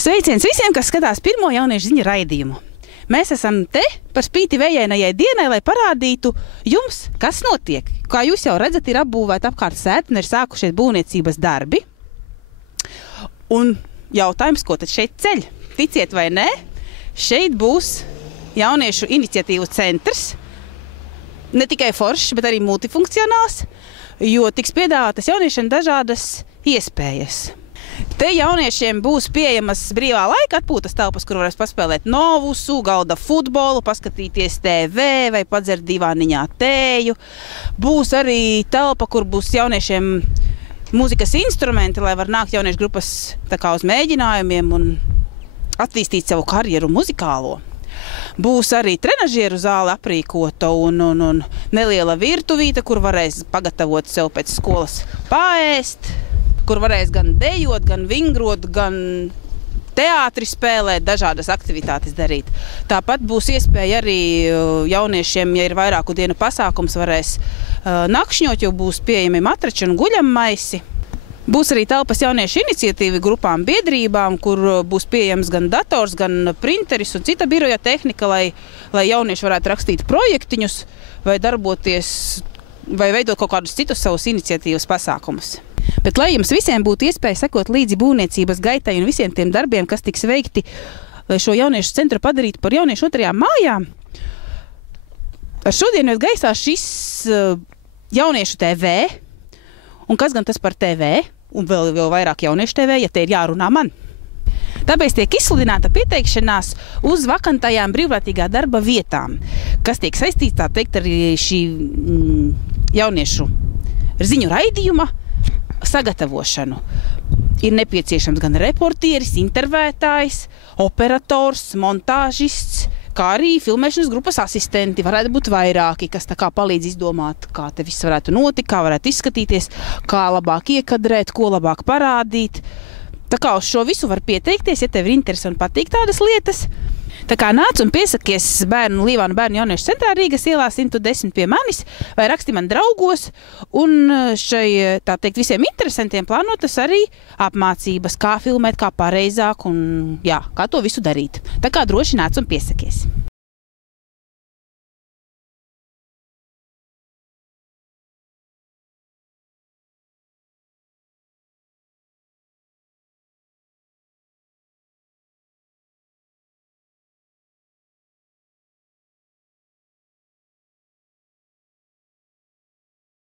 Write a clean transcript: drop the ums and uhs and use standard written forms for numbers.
Sveiciens visiem, kas skatās pirmo jauniešu ziņu raidījumu. Mēs esam te par spīti vējainajai dienai, lai parādītu jums, kas notiek. Kā jūs jau redzat, ir apbūvēta apkārt sēta un ir sākušies būvniecības darbi. Un jautājums, ko tad šeit ceļ? Ticiet vai nē, šeit būs jauniešu iniciatīvu centrs. Ne tikai foršs, bet arī multifunkcionāls, jo tiks piedāvātas jauniešiem dažādas iespējas. Te jauniešiem būs pieejamas brīvā laika atpūtas telpas, kur varēs paspēlēt novusu, galda futbolu, paskatīties TV vai padzert divāniņā tēju. Būs arī telpa, kur būs jauniešiem mūzikas instrumenti, lai var nākt jauniešu grupas tā kā uz mēģinājumiem un attīstīt savu karjeru muzikālo. Būs arī trenažieru zāle aprīkota un neliela virtuvīte, kur varēs pagatavot sev pēc skolas paēst, kur varēs gan dejot, gan vingrot, gan teātri spēlēt, dažādas aktivitātes darīt. Tāpat būs iespēja arī jauniešiem, ja ir vairāku dienu pasākums, varēs nakšņot, jo būs pieejami matrači un guļammaisi. Būs arī telpas jauniešu iniciatīvi grupām, biedrībām, kur būs pieejams gan dators, gan printeris un cita biroja tehnika, lai jaunieši varētu rakstīt projektiņus vai darboties, vai veidot kaut kādus citus savus iniciatīvas pasākumus. Bet, lai jums visiem būtu iespēja sekot līdzi būvniecības gaitai un visiem tiem darbiem, kas tiks veikti, lai šo jauniešu centru padarītu par jauniešu otrajām mājām, ar šodien iet gaisā šis jauniešu TV. Un kas gan tas par TV? Un vēl vairāk jauniešu TV, ja te ir jārunā man. Tāpēc tiek izsludināta pieteikšanās uz vakantajām brīvprātīgā darba vietām, kas tiek saistīts, tā teikt, arī šī jauniešu ziņu raidījuma sagatavošanu. Ir nepieciešams gan reportieris, intervētājs, operators, montāžists, kā arī filmēšanas grupas asistenti. Varētu būt vairāki, kas tā kā palīdz izdomāt, kā te viss varētu notikt, kā varētu izskatīties, kā labāk iekadrēt, ko labāk parādīt. Tā kā uz šo visu var pieteikties, ja tev ir interesi un patīk tādas lietas. Tā kā nāc un piesakies Līvānu bērnu jauniešu centrā Rīgas ielā 110 pie manis, vai raksti man draugos, un šai, tā teikt, visiem interesantiem plānotas arī apmācības, kā filmēt, kā pareizāk un jā, kā to visu darīt. Tā kā droši nāc un piesakies.